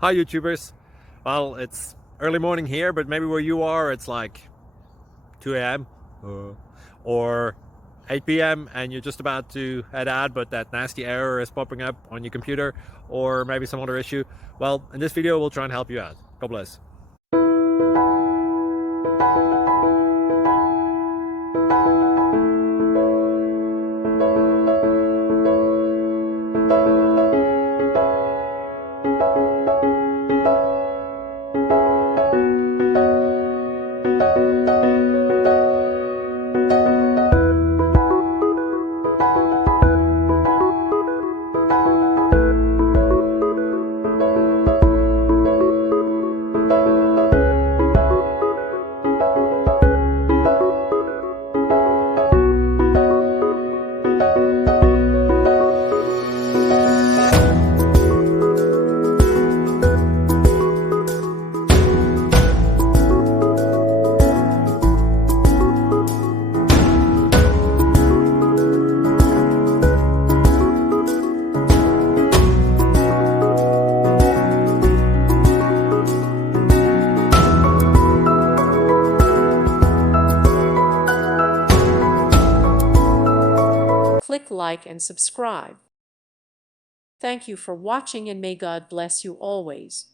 Hi YouTubers. Well, it's early morning here, but maybe where you are it's like 2 a.m. or 8 p.m. and you're just about to head out, but that nasty error is popping up on your computer, or maybe some other issue. Well, in this video we'll try and help you out. God bless. Click like and subscribe. Thank you for watching and may God bless you always.